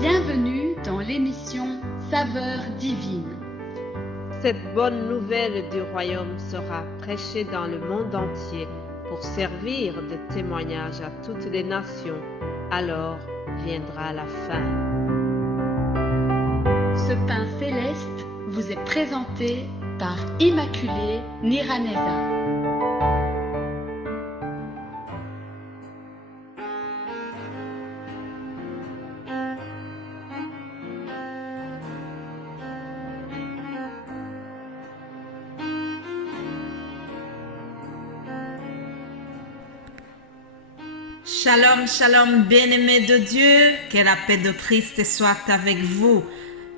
Bienvenue dans l'émission Saveurs divines. Cette bonne nouvelle du royaume sera prêchée dans le monde entier pour servir de témoignage à toutes les nations. Alors viendra la fin. Ce pain céleste vous est présenté par Immaculée Niraneza. Shalom, shalom, bien-aimés de Dieu, que la paix de Christ soit avec vous.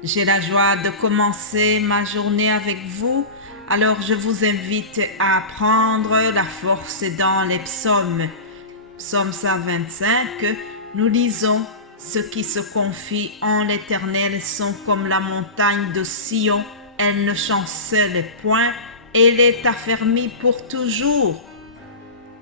J'ai la joie de commencer ma journée avec vous, alors je vous invite à prendre la force dans les psaumes. Psaume 125, nous lisons « Ceux qui se confient en l'Éternel sont comme la montagne de Sion, elle ne chancelle point, elle est affermie pour toujours. »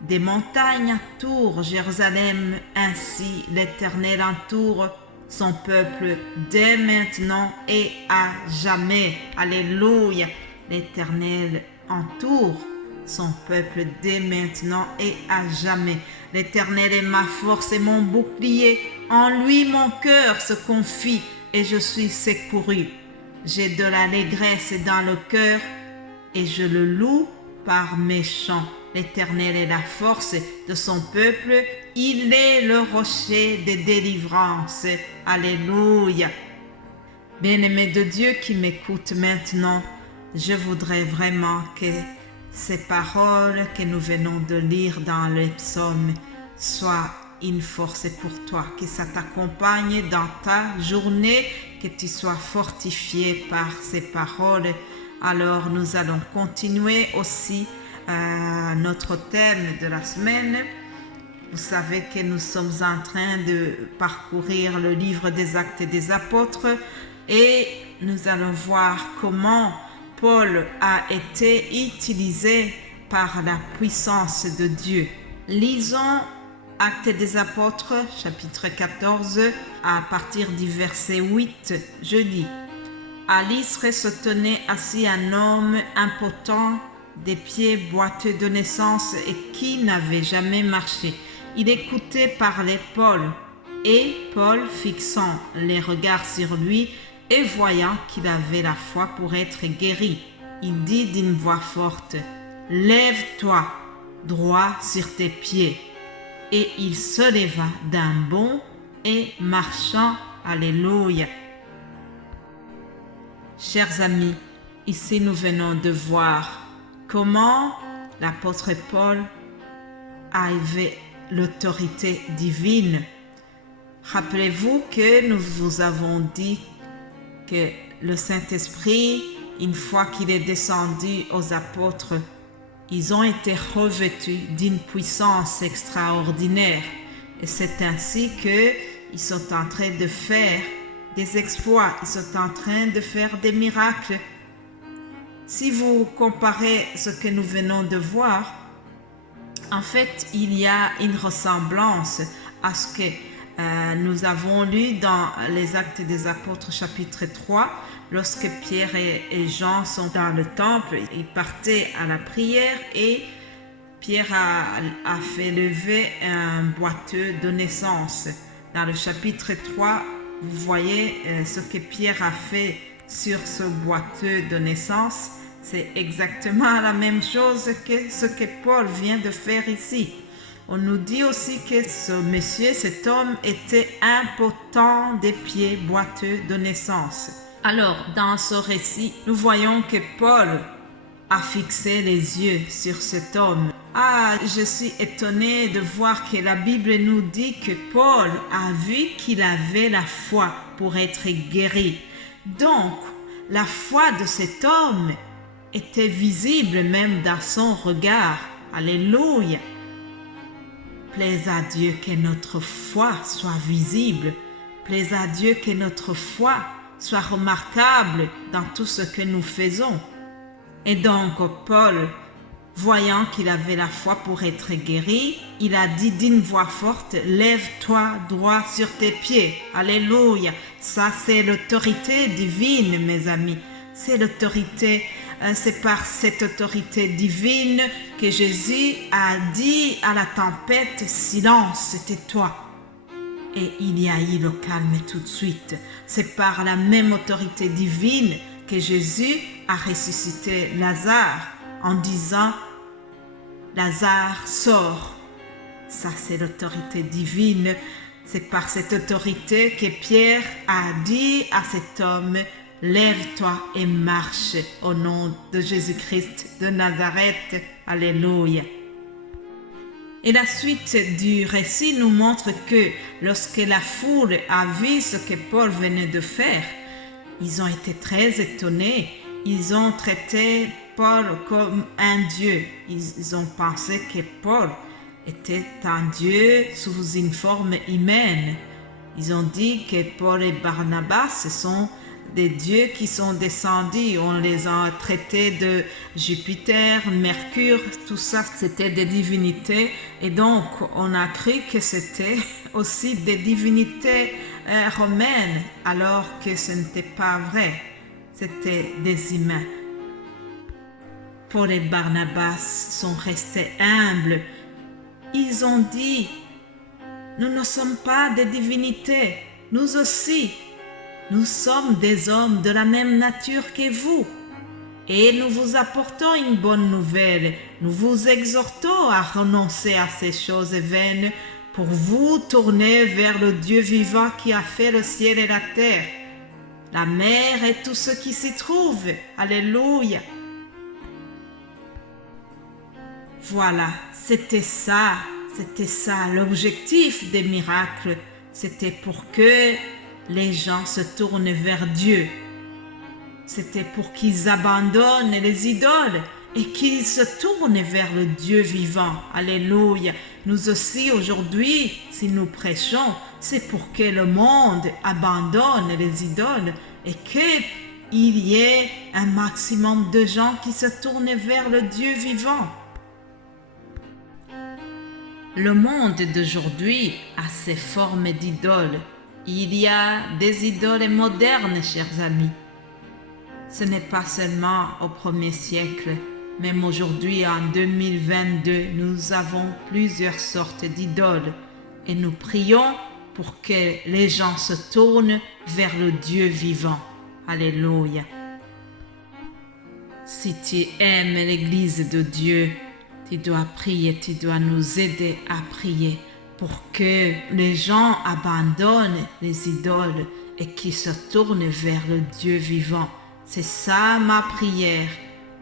Des montagnes entourent Jérusalem, ainsi l'Éternel entoure son peuple dès maintenant et à jamais. Alléluia! L'Éternel entoure son peuple dès maintenant et à jamais. L'Éternel est ma force et mon bouclier. En lui mon cœur se confie et je suis secouru. J'ai de l'allégresse dans le cœur et je le loue par mes chants. L'Éternel est la force de son peuple, il est le rocher de délivrance. Alléluia. Bien-aimés de Dieu qui m'écoutent maintenant, je voudrais vraiment que ces paroles que nous venons de lire dans les psaumes soient une force pour toi, que ça t'accompagne dans ta journée, que tu sois fortifié par ces paroles. Alors nous allons continuer aussi notre thème de la semaine. Vous savez que nous sommes en train de parcourir le livre des Actes des Apôtres et nous allons voir comment Paul a été utilisé par la puissance de Dieu. Lisons Actes des Apôtres, chapitre 14, à partir du verset 8. Je lis. À l'Istre se tenait assis un homme impotent, des pieds boiteux de naissance et qui n'avait jamais marché. Il écoutait parler Paul, et Paul, fixant les regards sur lui et voyant qu'il avait la foi pour être guéri, il dit d'une voix forte, « Lève-toi, droit sur tes pieds. » Et il se leva d'un bond et marchant. Alléluia. Chers amis, ici nous venons de voir comment l'apôtre Paul avait l'autorité divine. Rappelez-vous que nous vous avons dit que le Saint-Esprit, une fois qu'il est descendu aux apôtres, ils ont été revêtus d'une puissance extraordinaire. Et c'est ainsi qu'ils sont en train de faire des exploits, ils sont en train de faire des miracles. Si vous comparez ce que nous venons de voir, en fait, il y a une ressemblance à ce que nous avons lu dans les Actes des Apôtres chapitre 3, lorsque Pierre et Jean sont dans le temple, ils partaient à la prière et Pierre a fait lever un boiteux de naissance. Dans le chapitre 3, vous voyez ce que Pierre a fait sur ce boiteux de naissance. C'est exactement la même chose que ce que Paul vient de faire ici. On nous dit aussi que ce monsieur, cet homme, était impotent des pieds boiteux de naissance. Alors, dans ce récit, nous voyons que Paul a fixé les yeux sur cet homme. Ah, je suis étonnée de voir que la Bible nous dit que Paul a vu qu'il avait la foi pour être guéri. Donc, la foi de cet homme était visible même dans son regard. Alléluia. Plaise à Dieu que notre foi soit visible. Plaise à Dieu que notre foi soit remarquable dans tout ce que nous faisons. Et donc Paul Voyant qu'il avait la foi pour être guéri, il a dit d'une voix forte, « Lève-toi droit sur tes pieds. » Alléluia. Ça, c'est l'autorité divine, mes amis. C'est par cette autorité divine que Jésus a dit à la tempête, « Silence, tais-toi. » Et il y a eu le calme tout de suite. C'est par la même autorité divine que Jésus a ressuscité Lazare en disant « Lazare, sors !» Ça, c'est l'autorité divine. C'est par cette autorité que Pierre a dit à cet homme « Lève-toi et marche au nom de Jésus-Christ de Nazareth. » Alléluia. Et la suite du récit nous montre que lorsque la foule a vu ce que Paul venait de faire, ils ont été très étonnés. Ils ont traité Paul comme un dieu. Ils ont pensé que Paul était un dieu sous une forme humaine. Ils ont dit que Paul et Barnabas, ce sont des dieux qui sont descendus. On les a traités de Jupiter, Mercure, tout ça, c'était des divinités. Et donc, on a cru que c'était aussi des divinités romaines, alors que ce n'était pas vrai. C'était des humains. Paul et Barnabas sont restés humbles. Ils ont dit, « Nous ne sommes pas des divinités, nous aussi. Nous sommes des hommes de la même nature que vous. Et nous vous apportons une bonne nouvelle. Nous vous exhortons à renoncer à ces choses vaines pour vous tourner vers le Dieu vivant qui a fait le ciel et la terre, la mer et tout ce qui s'y trouve. » Alléluia. Voilà, c'était ça l'objectif des miracles. C'était pour que les gens se tournent vers Dieu. C'était pour qu'ils abandonnent les idoles et qu'ils se tournent vers le Dieu vivant. Alléluia. Nous aussi aujourd'hui, si nous prêchons, c'est pour que le monde abandonne les idoles et qu'il y ait un maximum de gens qui se tournent vers le Dieu vivant. Le monde d'aujourd'hui a ses formes d'idoles. Il y a des idoles modernes, chers amis. Ce n'est pas seulement au 1er siècle, même aujourd'hui en 2022, nous avons plusieurs sortes d'idoles et nous prions pour que les gens se tournent vers le Dieu vivant. Alléluia. Si tu aimes l'Église de Dieu, tu dois prier, tu dois nous aider à prier pour que les gens abandonnent les idoles et qu'ils se tournent vers le Dieu vivant. C'est ça ma prière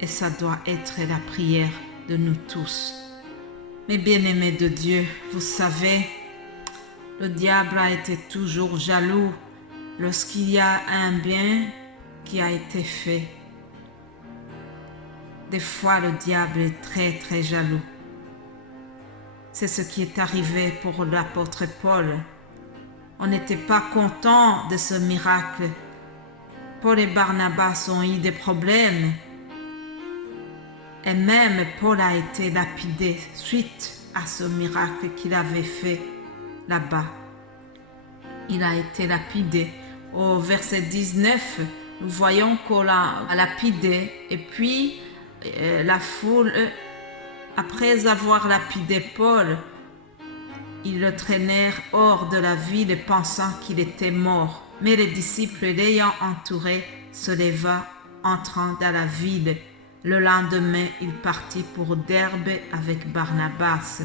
et ça doit être la prière de nous tous. Mes bien-aimés de Dieu, vous savez, le diable a été toujours jaloux lorsqu'il y a un bien qui a été fait. Des fois, le diable est très très jaloux. C'est ce qui est arrivé pour l'apôtre Paul. On n'était pas content de ce miracle. Paul et Barnabas ont eu des problèmes. Et même Paul a été lapidé suite à ce miracle qu'il avait fait là-bas. Il a été lapidé. Au verset 19, nous voyons qu'on l'a lapidé. Et puis, la foule, après avoir lapidé Paul, ils le traînèrent hors de la ville pensant qu'il était mort. Mais les disciples l'ayant entouré se leva, entrant dans la ville. Le lendemain, il partit pour Derbe avec Barnabas.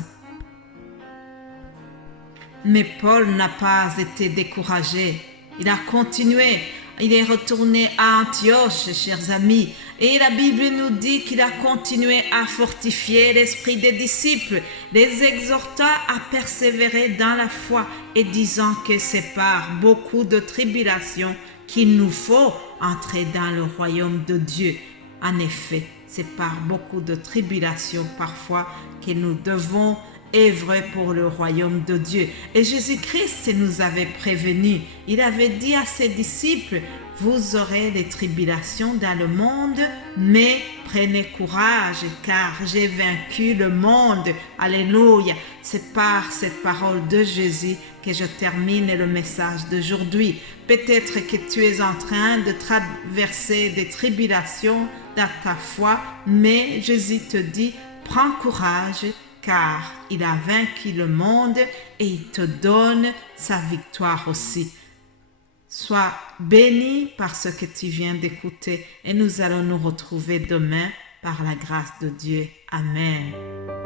Mais Paul n'a pas été découragé. Il a continué. Il est retourné à Antioche, chers amis. Et la Bible nous dit qu'il a continué à fortifier l'esprit des disciples, les exhortant à persévérer dans la foi et disant que c'est par beaucoup de tribulations qu'il nous faut entrer dans le royaume de Dieu. En effet, c'est par beaucoup de tribulations parfois que nous devons est vrai pour le royaume de Dieu. Et Jésus-Christ nous avait prévenus. Il avait dit à ses disciples, vous aurez des tribulations dans le monde, mais prenez courage car j'ai vaincu le monde. Alléluia. C'est par cette parole de Jésus que je termine le message d'aujourd'hui. Peut-être que tu es en train de traverser des tribulations dans ta foi, mais Jésus te dit, prends courage car il a vaincu le monde et il te donne sa victoire aussi. Sois béni par ce que tu viens d'écouter et nous allons nous retrouver demain par la grâce de Dieu. Amen.